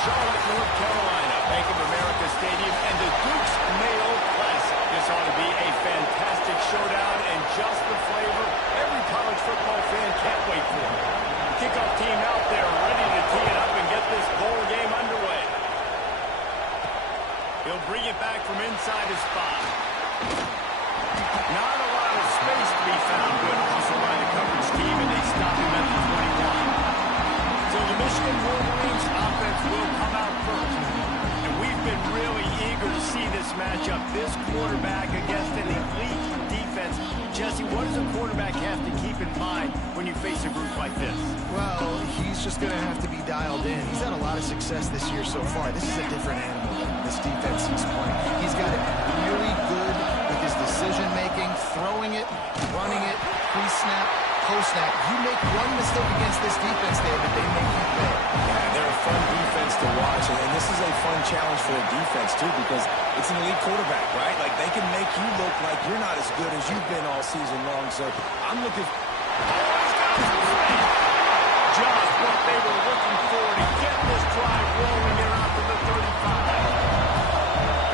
Charlotte, North Carolina, Bank of America Stadium, and the Duke's Mayo Classic. This ought to be a fantastic showdown and just the flavor every college football fan can't wait for. Kickoff team out there ready to tee it up and get this bowl game underway. He'll bring it back from inside his spot. Not a lot of space to be found. Good hustle by the coverage team, and they stop him at the 21. So the Michigan Wolverines offense will come out first. And we've been really eager to see this matchup. This quarterback against an elite defense. Jesse, what does a quarterback have to keep in mind when you face a group like this? Well, he's just going to have to be dialed in. He's had a lot of success this year so far. This is a different animal than this defense he's playing. He's got it really good with his decision-making, throwing it, running it, pre-snap, post-snap. You make one mistake against this defense, David, they make you pay. Yeah, they're a fun defense to watch, and this is a fun challenge for the defense, too, because it's an elite quarterback, right? Like, they can make you look like you're not as good as you've been all season long, so I'm looking... Just what they were looking for to get this drive rolling there out to the 35.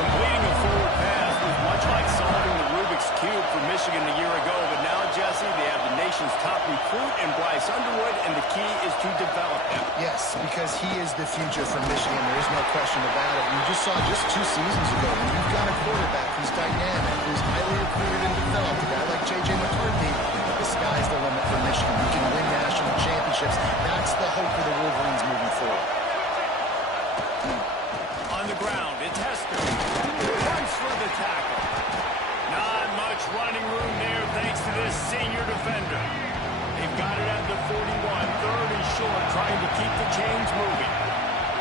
Completing a forward pass was much like solving the Rubik's Cube for Michigan a year ago, but now, Jesse, they have the nation's top recruit in Bryce Underwood, and the key is to develop him. Yes, because he is the future for Michigan. There is no question about it. You just saw just 2 seasons ago when you've got a quarterback who's dynamic, who's highly recruited and developed, a guy like J.J. McCarthy, the sky's the limit for Michigan. You can win national championships. That's the hope for the Wolverines moving forward. On the ground, it's Hester. Runs for the tackle. Not much running room there thanks to this senior defender. They've got it at the 41, third and short, trying to keep the chains moving.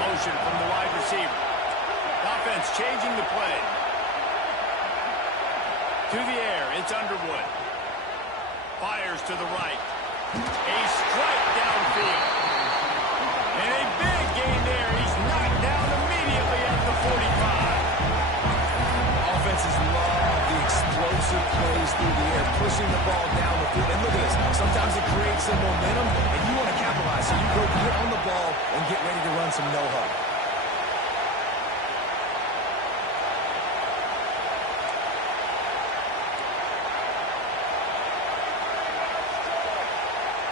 Motion from the wide receiver. Offense changing the play. To the air, it's Underwood. Fires to the right. A strike downfield. And a big gain there. He's knocked down immediately at the 45. Offenses love the explosive plays through the air, pushing the ball down the field. And look at this. Sometimes it creates some momentum, and you want to capitalize. So you go get on the ball and get ready to run some no-huddle.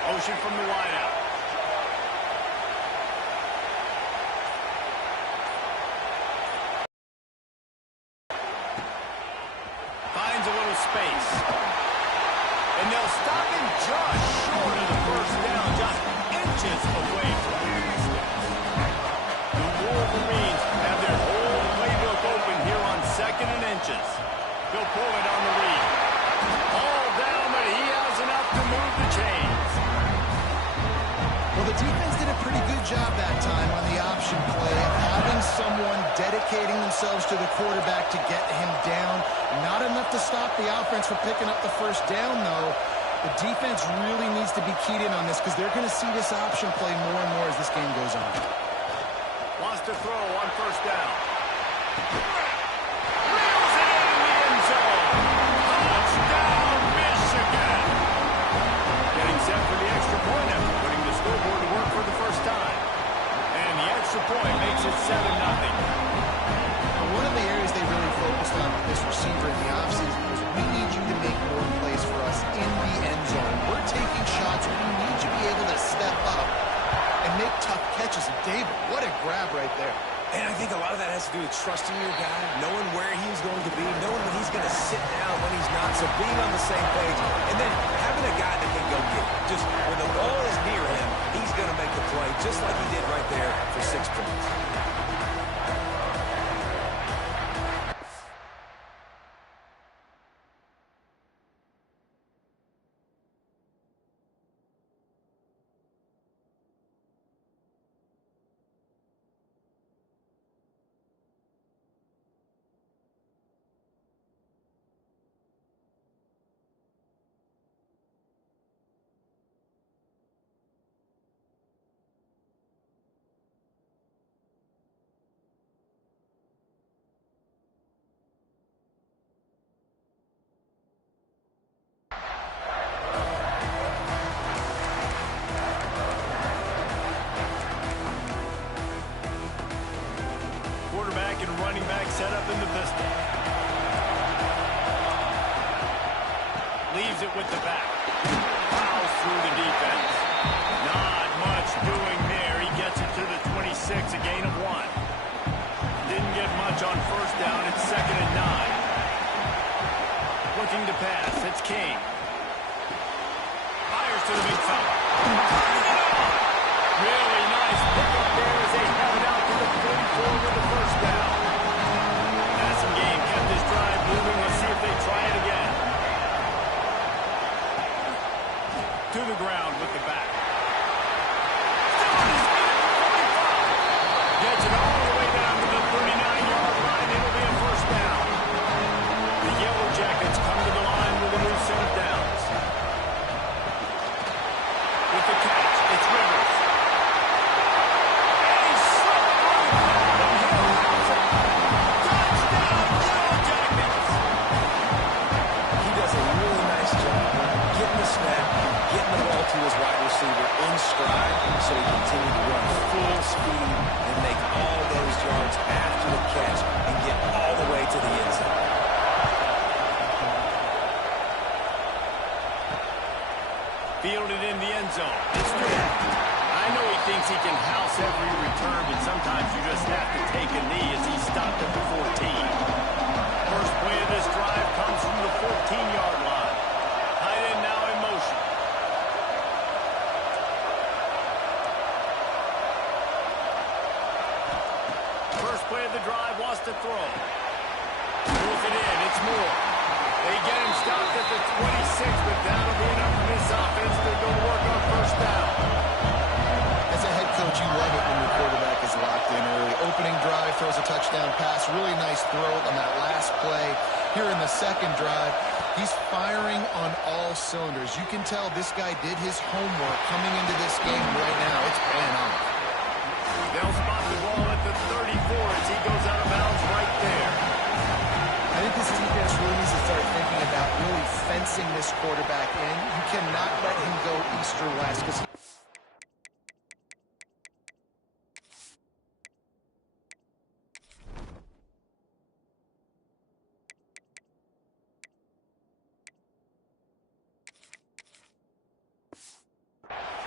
Motion from the wideout. Finds a little space. And they'll stop him just short of the first down. Just inches away from the basket. The Wolverines have their whole playbook open here on 2nd and inches. He'll pull it on the read. All down, but he has enough to move the chains. Well, the defense did a pretty good job that time on the option play, having someone dedicating themselves to the quarterback to get him down. Not enough to stop the offense from picking up the first down, though. The defense really needs to be keyed in on this because they're going to see this option play more and more as this game goes on. Wants to throw on 1st down. Reels it in the end zone. Touchdown, Michigan. Getting set for the extra point after putting the scoreboard to work for the first time. And the extra point makes it 7-0. One of the areas they really focused on with this receiver in the offseason was we need you to make more plays for us in the end zone. We're taking shots. We need you to be able to step up and make tough catches. And David, what a grab right there. And I think a lot of that has to do with trusting your guy, knowing where he's going to be, knowing when he's going to sit down, when he's not, so being on the same page, and then having a guy that can go get it. Just when the ball is near him, he's going to make the play, just like he did right there for 6 points. Quarterback and running back set up in the pistol. Leaves it with the back. Fouls through the defense. Not much doing there. He gets it to the 26, a gain of 1. Didn't get much on 1st down. It's 2nd and 9. Looking to pass. It's King. Fires to the big fella. Really nice pickup there as they have it out to the 34 with the 1st down. Passing game kept this drive moving. Let's see if they try it again. To the ground with the back. Still on his feet at the 45. Gets it all the way down to the 39-yard line. It'll be a 1st down. The Yellow Jackets come to the line with a new set of downs. With the catch, it's Rivers. To his wide receiver in stride, so he continued to run full speed and make all those yards after the catch and get all the way to the end zone. Fielded in the end zone. It's good. I know he thinks he can house every return, but sometimes you just have to take a knee as he stopped at the 14. First play of this drive comes from the 14-yard line. Tight end now in motion. First play of the drive, wants to throw. Pulls it in, it's Moore. They get him stopped at the 26, but that'll be enough for this offense to go work on 1st down. As a head coach, you love it when your quarterback is locked in early. Opening drive, throws a touchdown pass. Really nice throw on that last play. Here in the 2nd drive, he's firing on all cylinders. You can tell this guy did his homework coming into this game right now. It's paying off. They'll spot the ball at the 34 as he goes out of bounds right there. I think this defense really needs to start thinking about really fencing this quarterback in. You cannot let him go east or west because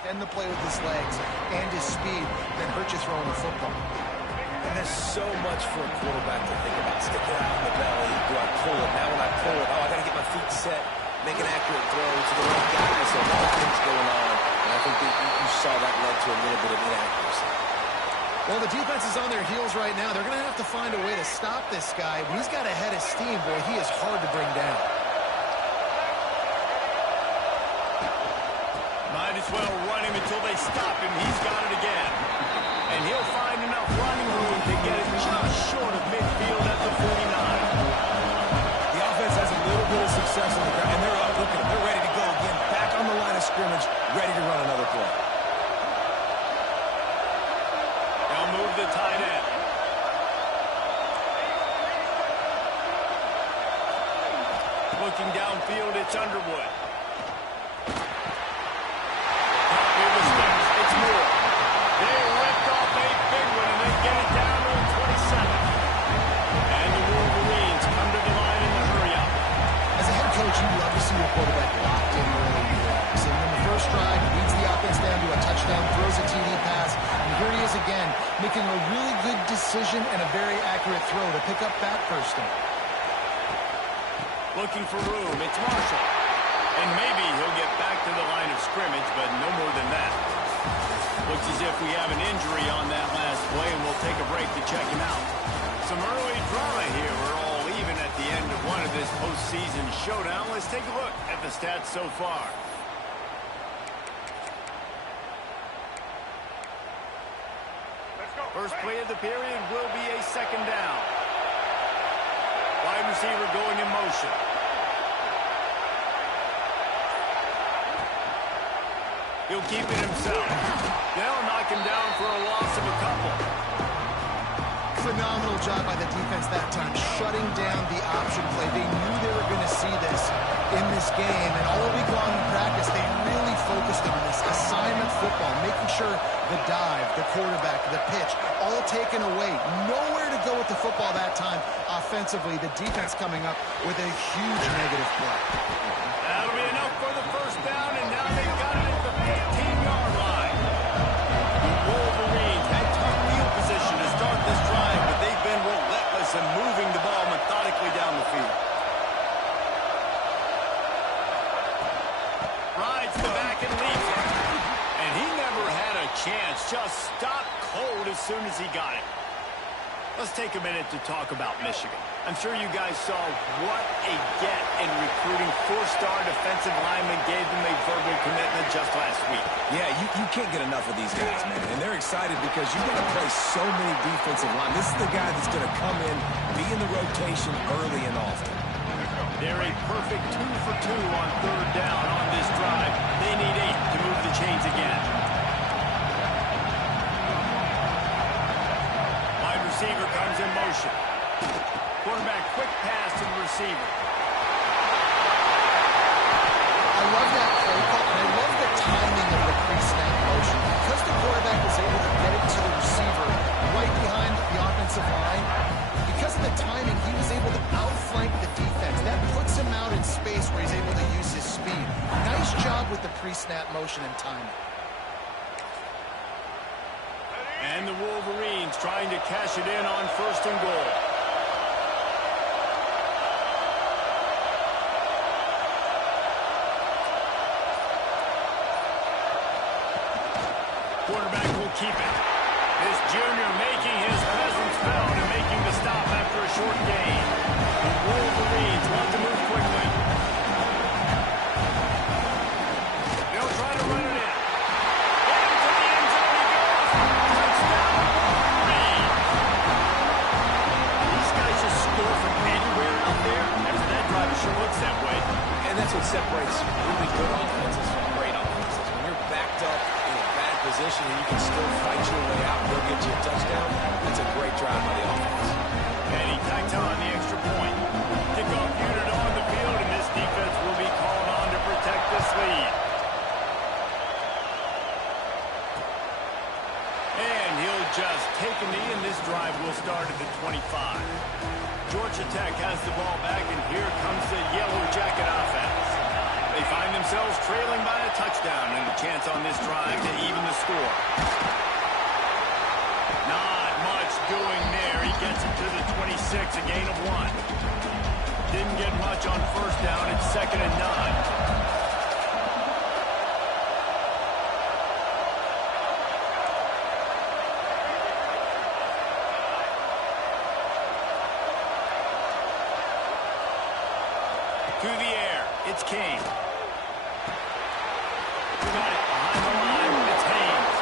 end the play with his legs and his speed, then hurt you throwing the football. And there's so much for a quarterback to think about. Sticking out in the belly. Do I pull it? Now when I pull it, I got to get my feet set, make an accurate throw to the right guy. So a lot of things going on. And I think that you saw that led to to a little bit of inaccuracy. Well, the defense is on their heels right now. They're going to have to find a way to stop this guy. When he's got a head of steam, boy, he is hard to bring down. Might as well run him until they stop him. He's got it again. And he'll find enough running room to get it just short of midfield at the 49. The offense has a little bit of success on the ground, and they're up. Look at them. They're ready to go again. Back on the line of scrimmage, ready to run another play. They'll move the tight end. Looking downfield, it's Underwood. It's Moore. They ripped off a big one, and they get it down to the 27. And the Wolverines come to the line in the hurry-up. As a head coach, you love to see your quarterback locked in early. So in the first drive, he leads the offense down to a touchdown, throws a TD pass, and here he is again, making a really good decision and a very accurate throw to pick up that first down. Looking for room, it's Marshall. And maybe he'll get back to the line of scrimmage, but no more than that. Looks as if we have an injury on that last play, and we'll take a break to check him out. Some early drama here. We're all even at the end of one of this postseason showdown. Let's take a look at the stats so far. First play of the period will be a second down. Wide receiver going in motion. He'll keep it himself. They'll knock him down for a loss of a couple. Phenomenal job by the defense that time, shutting down the option play. They knew they were going to see this in this game, and all week long in practice, they really focused on this assignment football, making sure the dive, the quarterback, the pitch, all taken away. Nowhere to go with the football that time offensively. The defense coming up with a huge negative play. That'll be enough for the first down, and now they've got it at the 15-yard line. The Wolverines had tough field position to start this drive, but they've been relentless in moving the ball methodically down the field. Rides the back and leaves it. And he never had a chance. Just stopped cold as soon as he got it. Let's take a minute to talk about Michigan. I'm sure you guys saw what a get in recruiting. Four-star defensive linemen gave them a verbal commitment just last week. Yeah, you can't get enough of these guys, man. And they're excited because you've got to play so many defensive line. This is the guy that's going to come in, be in the rotation early and often. They're a perfect 2 for 2 on third down on this drive. They need 8 to move the chains again. Wide receiver comes in motion. Quarterback quick pass to the receiver. I love that play call, and I love the timing of the pre-snap motion. Because the quarterback was able to get it to the receiver right behind the offensive line, because of the timing, he was able to outflank the defense. That puts him out in space where he's able to use his speed. Nice job with the pre-snap motion and timing. And the Wolverines trying to cash it in on first and goal. Quarterback will keep it. This junior making his presence felt and making the stop after a short gain. The Wolverines want to move quickly. They'll try to run it in. Into the end zone he goes. Touchdown, Wolverines. These guys just score from anywhere out there. After that drive, it sure looks that way. And that's what separates really good offenses from great offenses. When you're backed up in a bad position and you can still fight your way out and go get you a touchdown, that's a great drive by the offense. And he tacked on the extra point. Kickoff unit on the field, and this defense will be called on to protect this lead. And he'll just take a knee, and this drive will start at the 25. Georgia Tech has the ball back, and here comes the Yellow Jacket offense. They find themselves trailing by a touchdown, and a chance on this drive to even the score. Not much doing there. He gets it to the 26, a gain of 1. Didn't get much on first down. It's 2nd and 9. To the air. It's King. Got it behind the line. It's Haynes.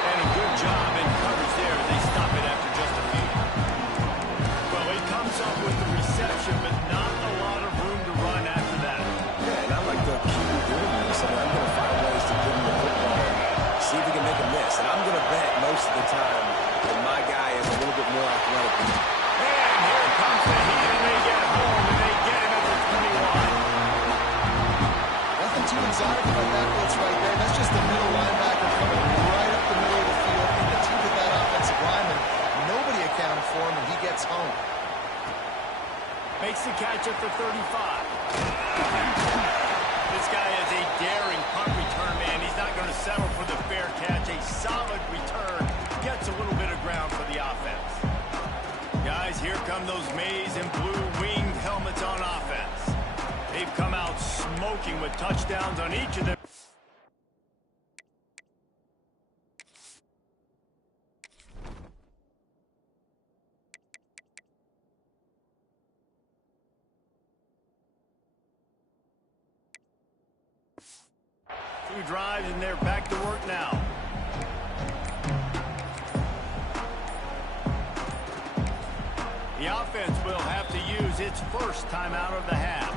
And a good job in coverage there. They stop it after just a few. Well, he comes up with the reception, but not a lot of room to run after that. Yeah, and I like the keep doing this. I mean, I'm going to find ways to give him the football and see if he can make a miss. And I'm going to bet most of the time that my guy is a little bit more athletic. And here comes the heat, and they get home, and they get him at the 21. Nothing too exotic about that blitz right there. That's just the middle linebacker coming right up the middle of the field in the teeth of that offensive lineman. Nobody accounted for him, and he gets home. Makes the catch at the 35. This guy is a daring punt return man. He's not going to settle for the fair catch. A solid return. Gets a little bit of ground for the offense. Guys, here come those maize and blue winged helmets on offense. They've come out smoking with touchdowns on each of them. Two drives, and they're back to work now. The offense will have to use its first timeout of the half.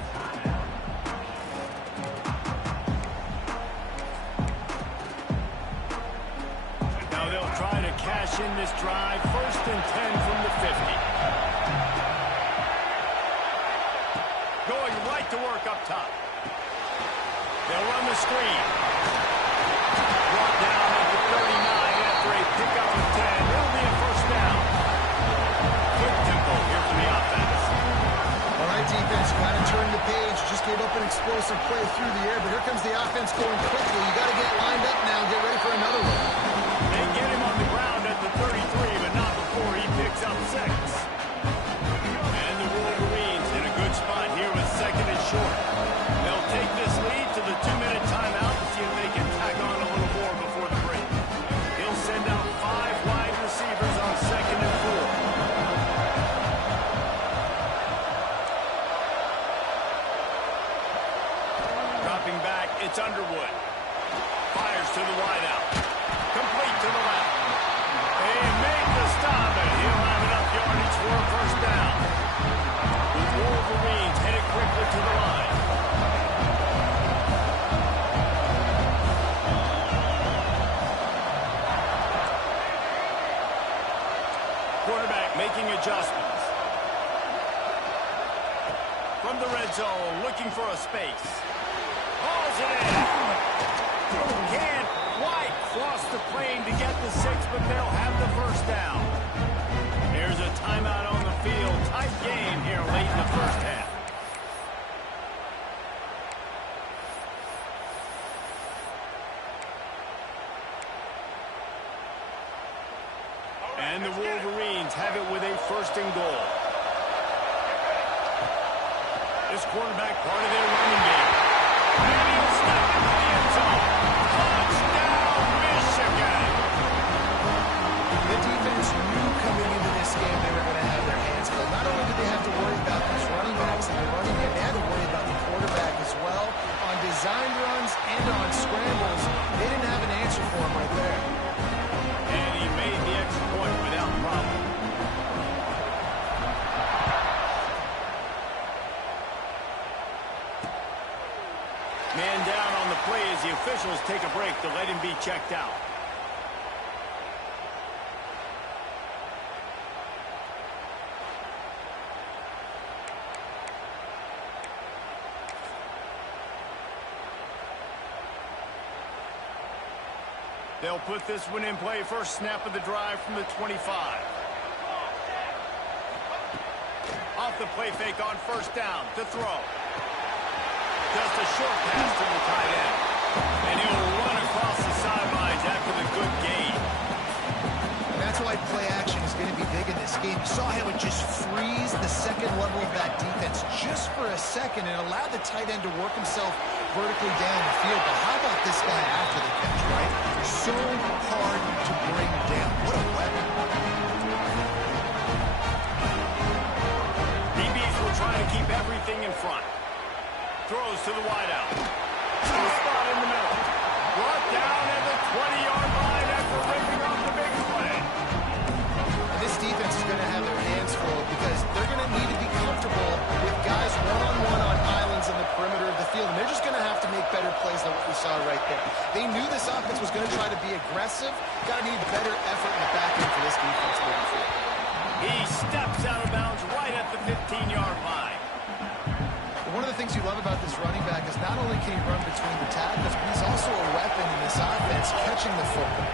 Now they'll try to cash in this drive. 1st and 10 from the 50. Going right to work up top. They'll run the screen. Brought down at the 39 after a pickup of 10. It'll be a first down. Quick tempo here for the offense. All right, defense, kind of turned the page. Just gave up an explosive play through the air, but here comes the offense going quickly. You got to get lined up now and get ready for another one. They get him on the ground at the 33, but not before he picks up 6. And the Wolverines in a good spot here with 2nd and short. They'll take this lead to the 2-minute timeout and see if they can tack on a little more before the break. He'll send out 5 wide receivers on 2nd and 4. Dropping back, it's Underwood. Fires to the wideout. Complete to the left. They make the stop, and he'll have enough yardage for a first down. The Wolverines headed quickly to the line. Quarterback making adjustments. From the red zone, looking for a space. Hauls it in. Can't quite cross the plane to get the 6, but they'll have the first down. There's a timeout on the field. Tight game here late in the first half. And the Wolverines have it with a 1st and goal. This quarterback part of their running game. And he'll snap it to the end zone. Touchdown, Michigan! The defense knew coming into this game they were going to have their hands full. Not only did they have to worry about these running backs in the running game, they had to worry about the quarterback as well. On design runs and on scrambles, they didn't have an answer for him right there. And he made the extra point without problem. Man down on the play as the officials take a break to let him be checked out. They'll put this one in play. First snap of the drive from the 25. Off the play fake on 1st down to throw. Just a short pass to the tight end. And he'll run across the sidelines after the good gain. And that's why play action is going to be big in this game. You saw how it just frees the 2nd level of that defense just for a second and allowed the tight end to work himself vertically down the field. But how about this guy after the catch, right? So hard to bring down. What a weapon. DBs will try to keep everything in front. throws to the wideout. Spot in the middle. Brought down at the 20-yard line after ripping off the big play. And this defense is going to have their hands full because they're going to need to be comfortable with guys one-on-one on islands in the perimeter of the field. And they're just going to have to make better plays than what we saw right there. They knew this offense was going to try to be aggressive. Got to need better effort in the back end for this defense moving forward. He steps out of bounds right at the 15-yard line. One of the things you love about this running back is not only can he run between the tackles, but he's also a weapon in this offense, catching the football.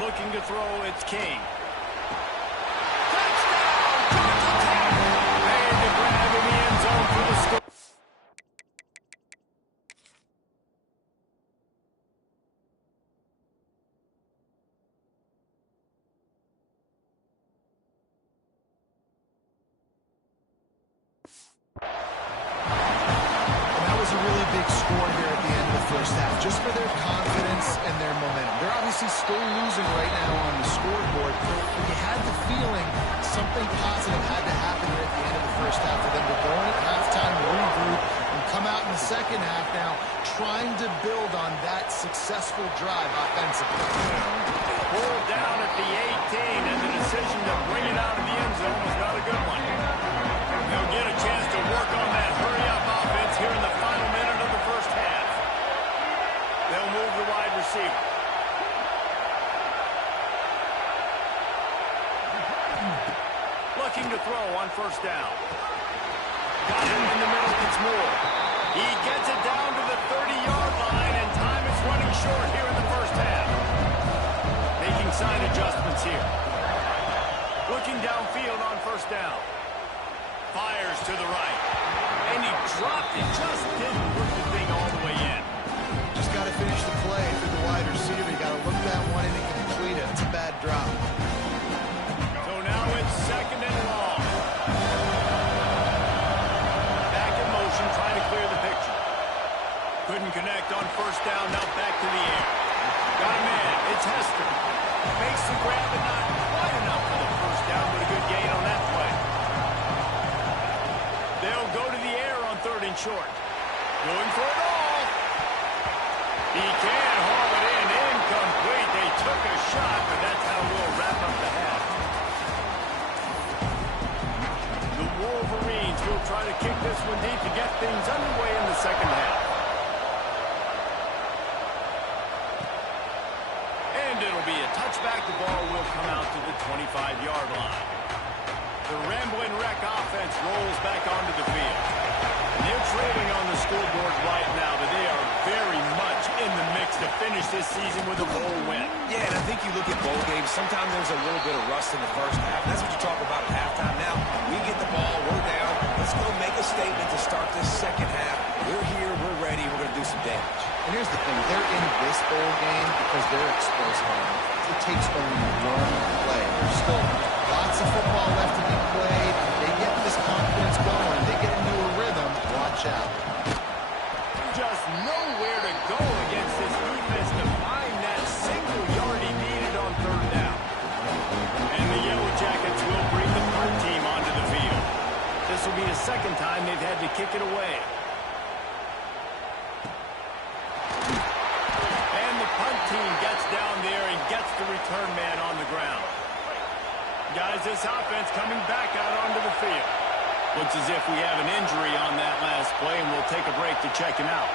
Looking to throw, it's King. Made the grab in the end zone for the score. A really big score here at the end of the first half, just for their confidence and their momentum. They're obviously still losing right now on the scoreboard, but you had the feeling something positive had to happen here at the end of the first half for them to go in at halftime, regroup, and come out in the second half now trying to build on that successful drive offensively. Pulled down at the 18, and the decision to bring it out of the end zone was not a good one. They'll get a chance to work on that hurry-up offense here in the final minute of the first half. They'll move the wide receiver. Looking to throw on first down. Got him in the middle, it's Moore. He gets it down to the 30-yard line, and time is running short here in the first half. Making side adjustments here. Looking downfield on first down. Fires to the right. And he dropped it. Just didn't put the thing all the way in. Just got to finish the play through the wide receiver. You got to look that one in and complete it. It's a bad drop. So now it's second and long. Back in motion, trying to clear the picture. Couldn't connect on first down. Now back to the air. Got a man. It's Hester. Makes the grab, but not quite enough for the first down, but a good gain on that play. They'll go to the air on third and short. Going for it all. He can haul it in. Incomplete. They took a shot, but that's how we'll wrap up the half. The Wolverines will try to kick this one deep to get things underway in the second half. And it'll be a touchback. The ball will come out to the 25-yard line. The Ramblin' Wreck offense rolls back onto the field. And they're trailing on the scoreboard right now, but they are very much in the mix to finish this season with a bowl win. Yeah, and I think you look at bowl games, sometimes there's a little bit of rust in the first half. That's what you talk about at halftime. Now, we get the ball, we're down. Let's go make a statement to start this second half. We're here, we're ready, we're going to do some damage. And here's the thing, they're in this bowl game because they're explosive. It takes only one play. There's still lots of football left to be played. They get this confidence going. They get into a rhythm. Watch out. Just nowhere to go against this defense to find that single yard he needed on third down. And the Yellow Jackets will bring the punt team onto the field. This will be the second time they've had to kick it away. And the punt team gets down there and gets the return man on the ground. Guys, this offense coming back out onto the field. Looks as if we have an injury on that last play, and we'll take a break to check him out.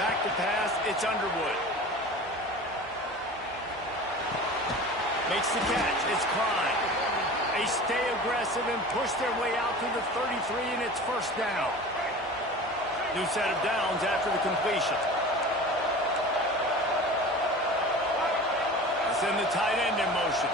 Back to pass, it's Underwood. Makes the catch, it's Klein. They stay aggressive and push their way out to the 33, and it's first down. New set of downs after the completion. Send the tight end in motion.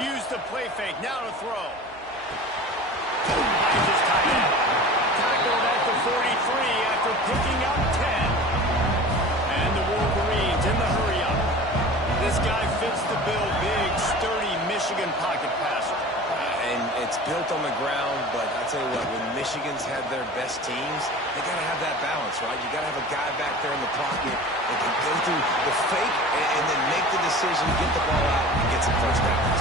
Use the play fake. Now to throw. Finds his tight end. Tackled at the 43 after picking up 10. And the Wolverines in the hurry-up. This guy fits the bill. Big, sturdy Michigan pocket passer. And it's built strength on the ground, but I tell you what, when Michigan's had their best teams, they got to have that balance, right? You got to have a guy back there in the pocket that can go through the fake and then make the decision, get the ball out, and get some first downs.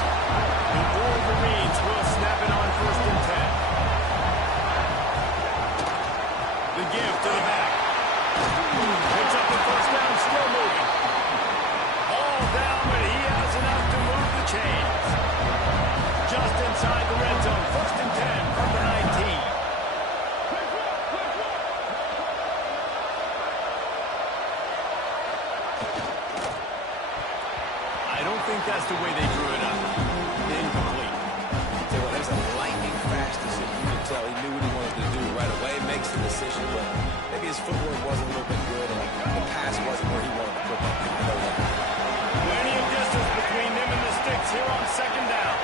The Wolverines will snap it on 1st and 10. The give to the back. Picks up the first down, still moving. All down, but he has enough to move the chains. Just inside the red zone, 1st and 10 from the 19. I don't think that's the way they drew it up. Incomplete. So there's a lightning fast decision. You can tell he knew what he wanted to do right away, makes the decision, but maybe his footwork wasn't a little bit good, and the pass wasn't where he wanted to put that. I know that. Plenty of distance between them and the sticks here on 2nd down.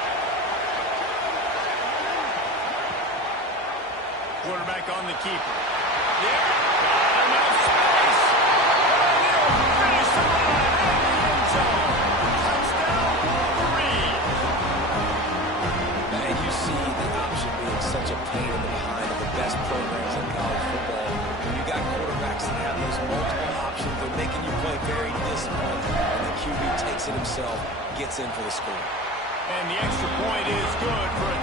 Quarterback on the keeper. Yeah, got enough space. And he'll finish the line at the end zone. Touchdown, Wolverine. And you see the option being such a pain in the behind of the best programs in college football. When you got quarterbacks that have those multiple options, they're making you play very disciplined, and the QB takes it himself, gets in for the score. And the extra point is good for a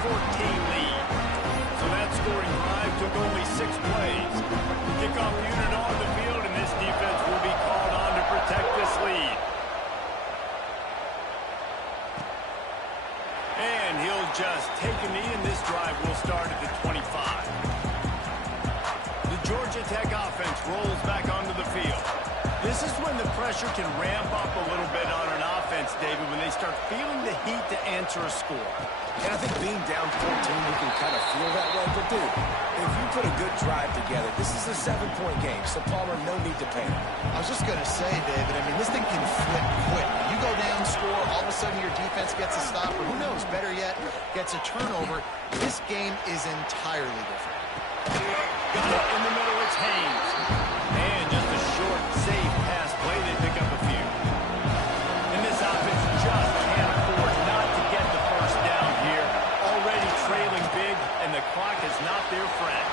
28-14 lead. So that scoring drive took only 6 plays. The kickoff unit on the field, and this defense will be called on to protect this lead. And he'll just take a knee, and this drive will start at the 25. The Georgia Tech offense rolls back onto the field. This is when the pressure can ramp up a little bit on an offense, David, when they start feeling the heat to answer a score. And I think being down 14, you can kind of feel that way. But, dude, if you put a good drive together, this is a 7-point game, so Palmer, no need to panic. I was just going to say, David, I mean, this thing can flip quick. You go down, score, all of a sudden your defense gets a stop, or who knows, better yet, gets a turnover. This game is entirely different. Got it in the middle, it's Haynes. And just a short, safe pass play, they pick up a few. And this offense just can't afford not to get the first down here. Already trailing big, and the clock is not their friend.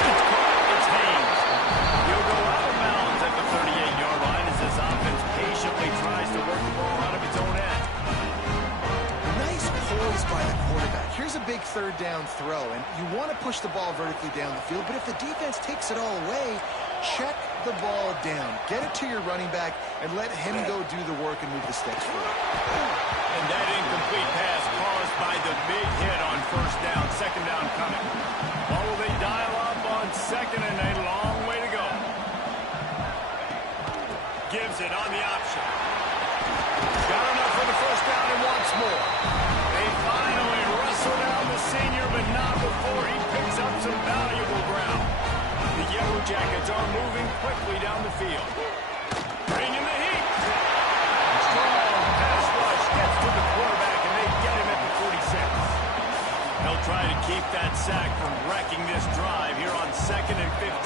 It's caught, it's Haynes. He'll go out of bounds at the 38-yard line as this offense patiently tries to work the ball out of its own end. Nice poise by the quarterback. Here's a big 3rd down throw, and you want to push the ball vertically down the field, but if the defense takes it all away, check the ball down. Get it to your running back and let him go do the work and move the sticks for it. And that incomplete pass caused by the big hit on 1st down, 2nd down coming. What will they dial up on 2nd and a long way to go? Gives it on the option. Got enough for the 1st down and wants more. They finally wrestle down the senior, but not before he picks up some valuable ground. The Yellow Jackets are moving quickly down the field. Bringing the heat. Strong pass rush gets to the quarterback, and they get him at the 46. They'll try to keep that sack from wrecking this drive here on 2nd and 15.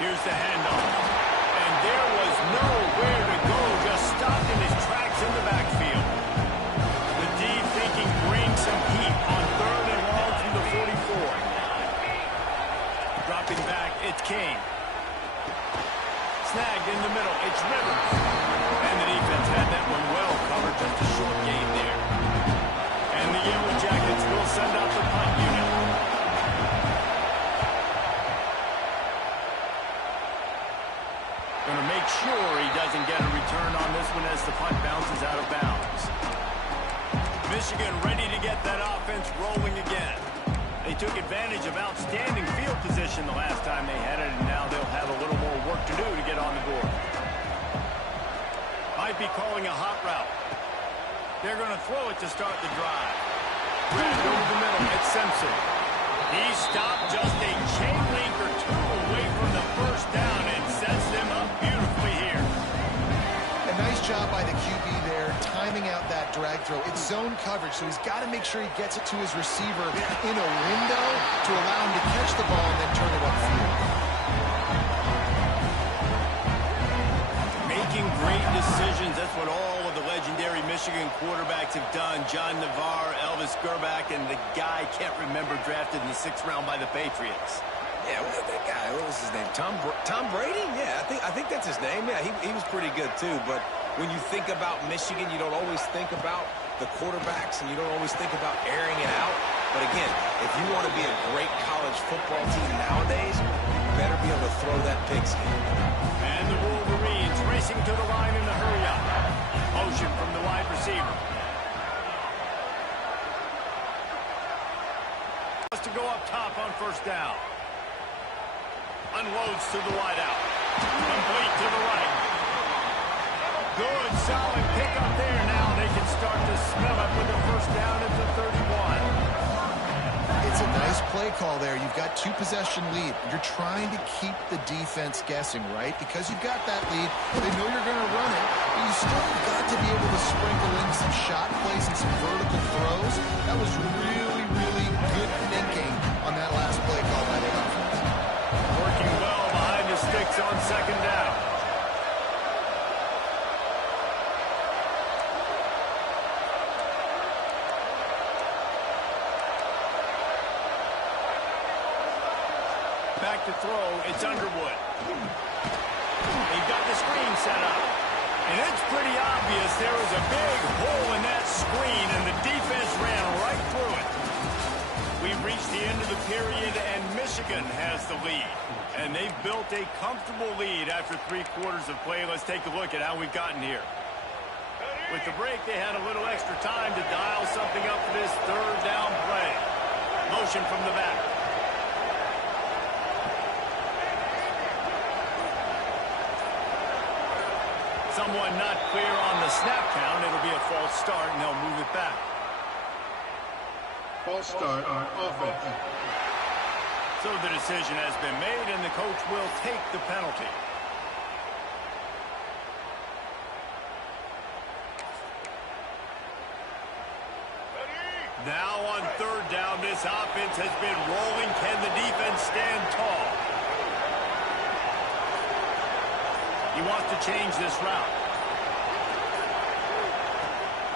Here's the handoff. And there was nowhere to go, just stopped in his tracks in the backfield. The D thinking bring some heat on 3rd and long from the 44. Dropping back, it's King. Snagged in the middle, it's Rivers. And the defense had that one well covered, just a short gain there. And the Yellow Jackets will send out the punt unit. Going to make sure he doesn't get a return on this one as the punt bounces out of bounds. Michigan ready to get that offense rolling again. They took advantage of outstanding field position the last time they had it, and now they'll have a little more work to do to get on the board. Might be calling a hot route. They're going to throw it to start the drive. Red over the middle, it's Simpson. He stopped just a chain link or two away from the 1st down and sets them up beautifully here. A nice job by the QB there, timing out that drag throw. It's zone coverage, so he's got to make sure he gets it to his receiver in a window to allow him to catch the ball and then turn it upfield. Make Making great decisions. That's what all of the legendary Michigan quarterbacks have done. John Navarre, Elvis Grbac, and the guy I can't remember drafted in the 6th round by the Patriots. Yeah, that guy, what was his name? Tom Brady? Yeah, I think that's his name. Yeah, he was pretty good too. But when you think about Michigan, you don't always think about the quarterbacks, and you don't always think about airing it out. But again, if you want to be a great college football team nowadays, you better be able to throw that pigskin. And the Wolverines racing to the line in a hurry-up. Motion from the wide receiver. To go up top on 1st down. Unloads to the wideout. Complete to the right. Good, solid pickup there. Now they can start to smell it with the 1st down at the 31. It's a nice play call there. You've got 2-possession lead. You're trying to keep the defense guessing, right? Because you've got that lead. They know you're going to run it, but you still got to be able to sprinkle in some shot plays and some vertical throws. That was really, really good thinking on that last play call by the offense. Working well behind the sticks on 2nd down. Back to throw, it's Underwood. They've got the screen set up. And it's pretty obvious there was a big hole in that screen, and the defense ran right through it. We've reached the end of the period, and Michigan has the lead. And they've built a comfortable lead after 3 quarters of play. Let's take a look at how we've gotten here. With the break, they had a little extra time to dial something up for this 3rd down play. Motion from the back. Someone not clear on the snap count. It'll be a false start, and they'll move it back. False start on offense. So the decision has been made, and the coach will take the penalty. Now on 3rd down, this offense has been rolling. Can the defense stand tall? He wants to change this route.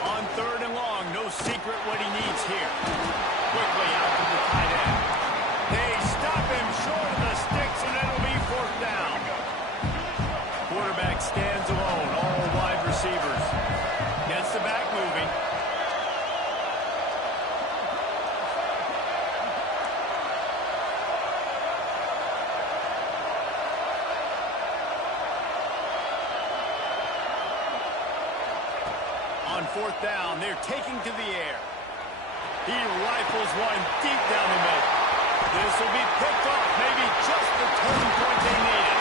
On 3rd and long, no secret what he needs here. Quickly out to the tight end. They stop him short of the sticks, and it'll be 4th down. Quarterback stands alone, all wide receivers. Gets the back moving. On 4th down, they're taking to the air. He rifles one deep down the middle. This will be picked off, maybe just the turning point they needed.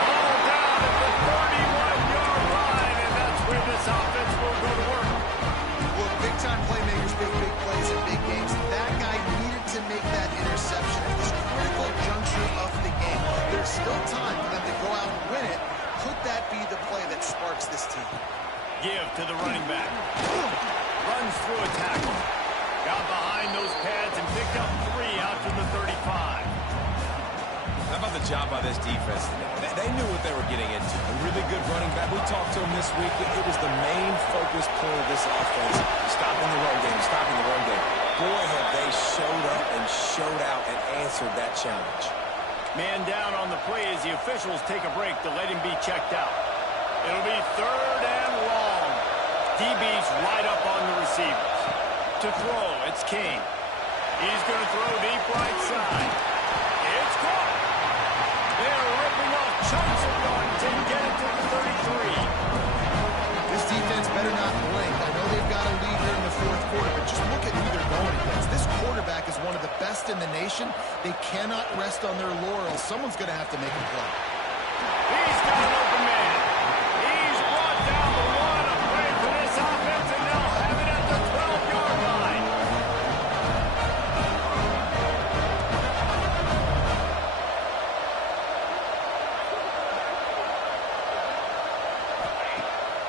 All down at the 31-yard line, and that's where this offense will go to work. Look, big-time playmakers make big plays in big games. That guy needed to make that interception at this critical juncture of the game. There's still time for them to go out and win it. Could that be the play that sparks this team? Give to the running back. Runs through a tackle. Got behind those pads and picked up 3 out to the 35. How about the job by this defense today? They knew what they were getting into. A really good running back. We talked to him this week. It was the main focus point of this offense. Stopping the run game, stopping the run game. Boy, have they showed up and showed out and answered that challenge. Man down on the play as the officials take a break to let him be checked out. It'll be 3rd and long. DB's right up on the receivers. To throw, it's King. He's going to throw deep right side. It's caught. They're ripping off chunks of run to get it to the 33. This defense better not blink. I know they've got a lead here in the 4th quarter, but just look at who they're going against. This quarterback is one of the best in the nation. They cannot rest on their laurels. Someone's going to have to make a play. He's got an open man. He's brought down the one. A play for this offense, and they'll have it at the 12-yard line.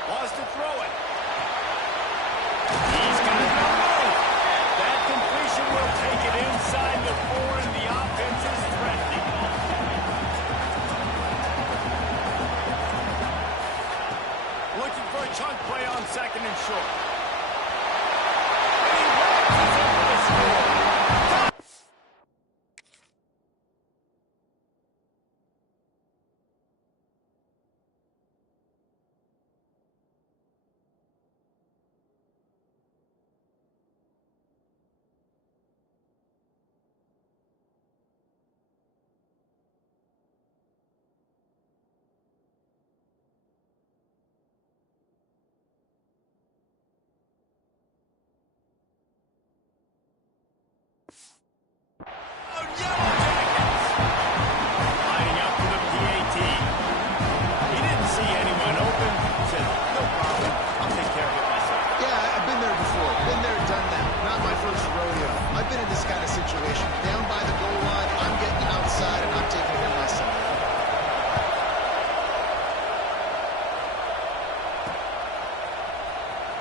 Wants to throw it. He's got it on both. That completion will take it inside the 4, and the offense is threatening. short. And he wraps it into the score.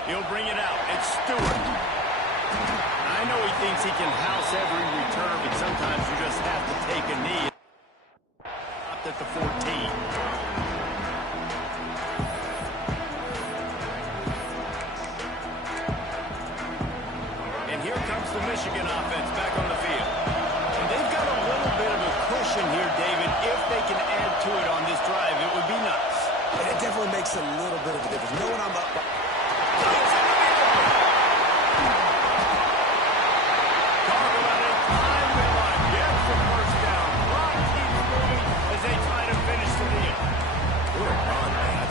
He'll bring it out. It's Stewart. I know he thinks he can house every return, but sometimes you just have to take a knee. Stopped at the 14. And here comes the Michigan offense back on the field. And they've got a little bit of a cushion here, David. If they can add to it on this drive, it would be nice. And it definitely makes a little bit of a difference. Knowing I'm up.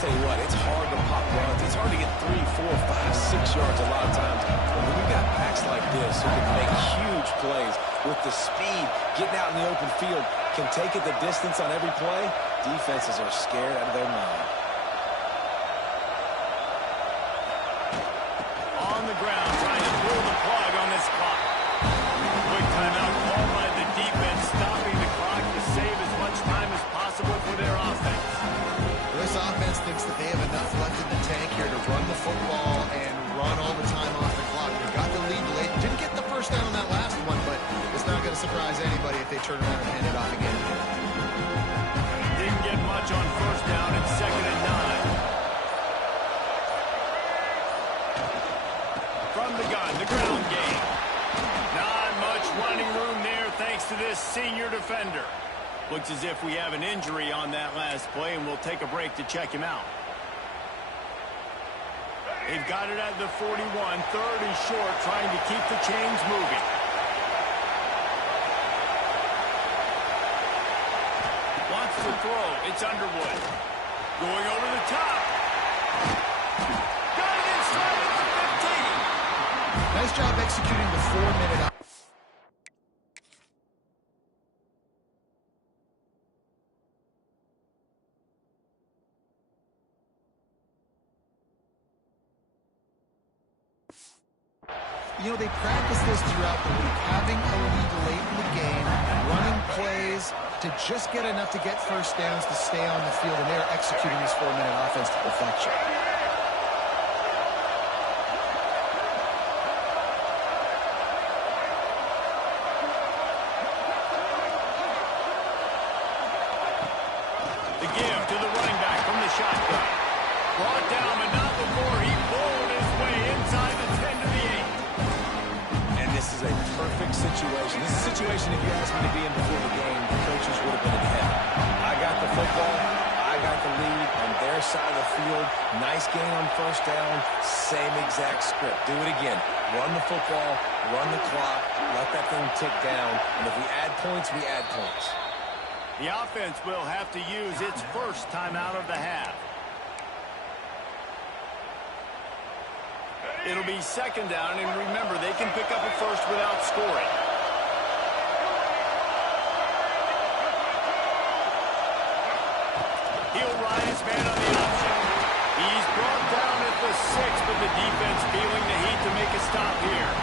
Tell you what, it's hard to pop runs. It's hard to get 3, 4, 5, 6 yards a lot of times. But when we've got backs like this who can make huge plays with the speed, getting out in the open field, can take it the distance on every play, defenses are scared out of their mind. On the ground, trying to pull the plug on this clock. Quick timeout called by the defense, stopping the clock to save as much time as possible for their offense. This offense thinks that they have enough left in the tank here to run the football and run all the time off the clock. They got the lead late. Didn't get the first down on that last one, but it's not going to surprise anybody if they turn around and hand it off again. Didn't get much on first down and 2nd and 9. From the gun, the ground game. Not much running room there thanks to this senior defender. Looks as if we have an injury on that last play, and we'll take a break to check him out. They've got it at the 41, 3rd and short, trying to keep the chains moving. Wants to throw. It's Underwood. Going over the top. Got it inside at the 15. Nice job executing the 4-minute. You know, they practice this throughout the week, having a lead late in the game, running plays to just get enough to get first downs to stay on the field, and they're executing this 4-minute offense to perfection. The give to the running back from the shotgun. Brought down, but not before he pulled his way inside the 10 to the 8. This is a perfect situation. This is a situation, if you asked me to be in before the game, the coaches would have been in heaven. I got the football. I got the lead on their side of the field. Nice gain on first down. Same exact script. Do it again. Run the football. Run the clock. Let that thing tick down. And if we add points, we add points. The offense will have to use its first timeout of the half. It'll be 2nd down, and remember, they can pick up a first without scoring. He'll ride his man on the option. He's brought down at the 6, but the defense feeling the heat to make a stop here.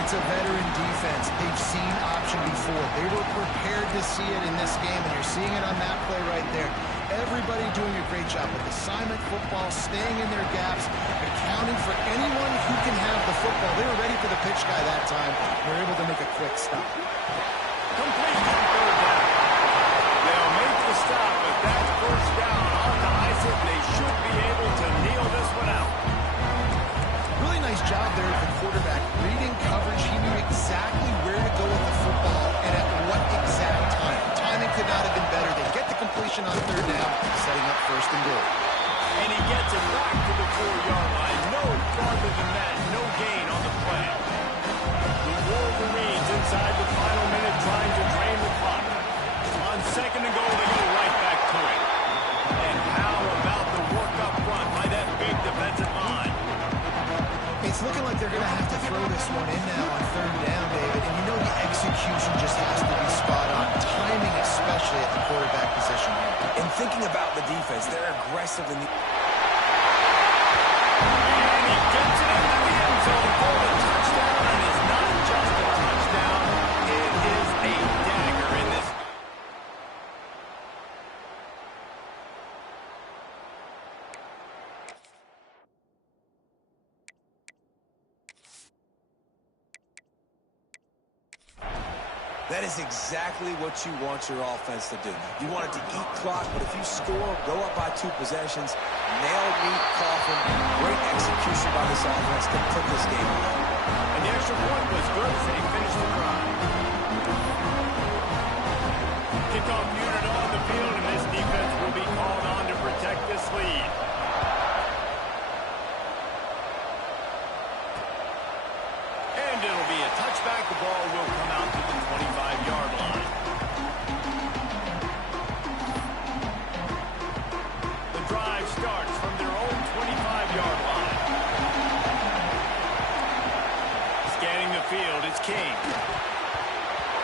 It's a veteran defense. They've seen option before. They were prepared to see it in this game, and you're seeing it on that play right there. Everybody doing a great job with assignment football, staying in their gaps, accounting for anyone who can have the football. They were ready for the pitch guy that time. They were able to make a quick stop. Complete on 3rd down. They'll make the stop, but that's first down. On to ice it, they should be able to kneel this one out. first and goal. And he gets it back to the 4-yard line. No farther than that. No gain on the play. The Wolverines inside the final minute trying to drain the clock. On second and goal, they go right back to it. And how about the work up front by that big defensive line? It's looking like they're going to have to throw this one in now on third down, David. And you know the execution just has to be spot on. Timing especially at the quarterback position. And thinking about the defense, they're aggressive in the... And he gets it into the end zone for the touchdown. And it's not just a touchdown. It is a dagger in this. That is exactly what you want your offense to do. You want it to eat clock, but if you score, go up by 2 possessions, nail meat coffin, great execution by this offense to put this game away. And the extra point was good as they finished the drive. Kickoff unit on the field, and this defense will be called on to protect this lead. And it'll be a touchback. The ball will come out to the 25-yard line. The drive starts from their own 25-yard line. Scanning the field, it's King.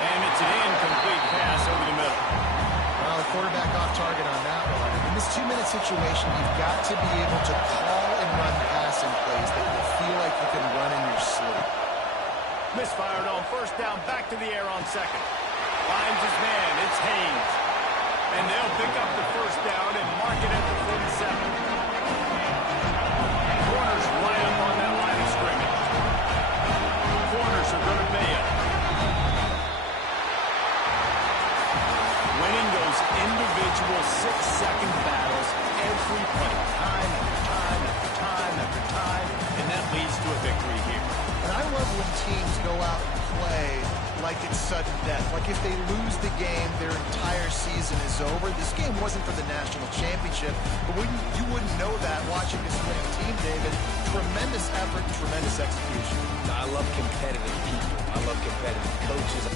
And it's an incomplete pass over the middle. Well, the quarterback off target on that one. In this 2-minute situation, you've got to be able to call and run passing plays that you feel like you can run in your sleep. Misfired on first down, back to the air on second. Finds his man, it's Haynes. And they'll pick up the first down and mark it at the 47. Corners right up on that line of scrimmage. Corners are going to pay up. Winning those individual 6-second battles every play, time after time after time after time, and that leads to a victory here. And I love when teams go out and play like it's sudden death. Like if they lose the game, their entire season is over. This game wasn't for the national championship, but you wouldn't know that watching this winning team, David. Tremendous effort, tremendous execution. I love competitive people. I love competitive coaches.